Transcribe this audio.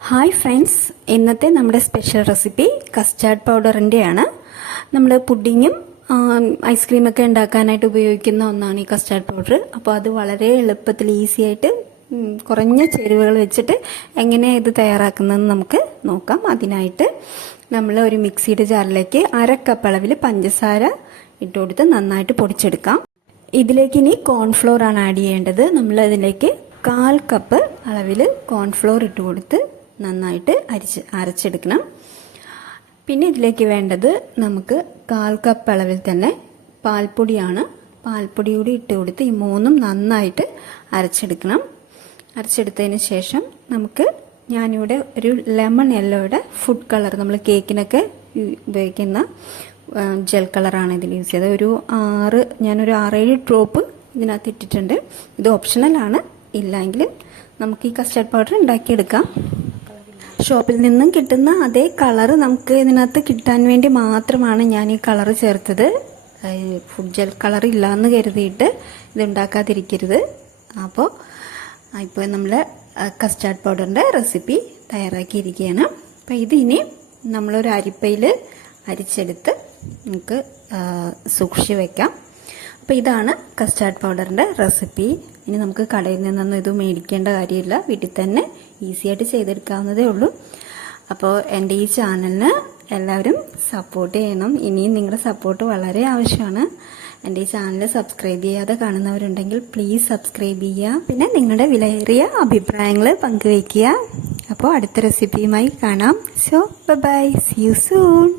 Hi friends. ഇന്നത്തെ നമ്മുടെ special recipe custard പൗഡറിന്റെയാണ് നമ്മൾ പുഡിങ്ങും ഐസ്ക്രീമൊക്കെ ഉണ്ടാക്കാനായിട്ട് ഉപയോഗിക്കുന്ന ഒന്നാണ് ഈ കസ്റ്റാർഡ് പൗഡർ. അപ്പോൾ അത് വളരെ എളുപ്പത്തിൽ ഈസി ആയിട്ട് കുറഞ്ഞ ചേരുവകൾ വെച്ചിട്ട് എങ്ങനെ ഇത് തയ്യാറാക്കുന്നതെന്ന് നമുക്ക് നോക്കാം. അതിനായിട്ട് നമ്മൾ ഒരു മിക്സിയുടെ ജാറിലേക്ക് അര കപ്പ് അളവിൽ പഞ്ചസാര ഇട്ട് കൊടുത്ത് നന്നായിട്ട് പൊടിച്ചെടുക്കാം. ഇതിലേക്ക് ഇനി കോൺഫ്ലോർ ആണ് ആഡ് ചെയ്യേണ്ടത്. നമ്മൾ അതിലേക്ക് കാൽ കപ്പ് അളവിൽ കോൺഫ്ലോർ ഇട്ട് കൊടുത്ത് നന്നായിട്ട് അരിച്ച് അരച്ചെടുക്കണം. പിന്നെ ഇതിലേക്ക് വേണ്ടത് നമുക്ക് കാൽ കപ്പ് അളവിൽ തന്നെ പാൽപ്പൊടിയാണ്. പാൽപ്പൊടി കൂടി ഇട്ട് കൊടുത്ത് ഈ മൂന്നും നന്നായിട്ട് അരച്ചെടുക്കണം. അരച്ചെടുത്തതിന് ശേഷം നമുക്ക് ഞാനിവിടെ ഒരു ലെമൺ യെല്ലോയുടെ ഫുഡ് കളർ നമ്മൾ കേക്കിനൊക്കെ ഉപയോഗിക്കുന്ന ജെൽ കളറാണ് ഇതിൽ യൂസ് ചെയ്തത്. ഒരു ആറ് ഞാനൊരു ആറേഴ് ഡ്രോപ്പ് ഇതിനകത്ത് ഇട്ടിട്ടുണ്ട്. ഇത് ഓപ്ഷണലാണ് ഇല്ലെങ്കിൽ നമുക്ക് ഈ കസ്റ്റർഡ് പൗഡർ ഉണ്ടാക്കിയെടുക്കാം. ഷോപ്പിൽ നിന്നും കിട്ടുന്ന അതേ കളർ നമുക്ക് ഇതിനകത്ത് കിട്ടാൻ വേണ്ടി മാത്രമാണ് ഞാൻ ഈ കളർ ചേർത്തത്. ഫുഡ് ജെൽ കളർ ഇല്ലയെന്ന് കരുതിയിട്ട് ഇത് ഉണ്ടാക്കാതിരിക്കരുത്. അപ്പോൾ ഇപ്പോൾ നമ്മൾ കസ്റ്റാർഡ് പൗഡറിന്റെ റെസിപ്പി തയ്യാറാക്കിയിരിക്കുകയാണ്. അപ്പോൾ ഇതിനി നമ്മളൊരു അരിപ്പയിൽ അരിച്ചെടുത്ത് നമുക്ക് സൂക്ഷിച്ച് വയ്ക്കാം അപ്പോൾ ഇതാണ് കസ്റ്റാർഡ് പൗഡറിന്റെ റെസിപ്പി ഇനി നമുക്ക് കടയിൽ നിന്നൊന്നും ഇത് മേടിക്കേണ്ട കാര്യമില്ല. വീട്ടിൽ തന്നെ ഈസി ആയിട്ട് ചെയ്തെടുക്കാവുന്നതേ ഉള്ളൂ. അപ്പോൾ എന്റെ ഈ ചാനലിന് എല്ലാവരും സപ്പോർട്ട് ചെയ്യണം. ഇനിയും നിങ്ങളുടെ സപ്പോർട്ട് വളരെ ആവശ്യമാണ്. എന്റെ ഈ ചാനൽ സബ്സ്ക്രൈബ് ചെയ്യാതെ കാണുന്നവരുണ്ടെങ്കിൽ പ്ലീസ് സബ്സ്ക്രൈബ് ചെയ്യുക. പിന്നെ നിങ്ങളുടെ വിലയേറിയ അഭിപ്രായങ്ങൾ പങ്കുവയ്ക്കുക. അപ്പോൾ അടുത്ത റെസിപ്പിയുമായി കാണാം. So bye see you soon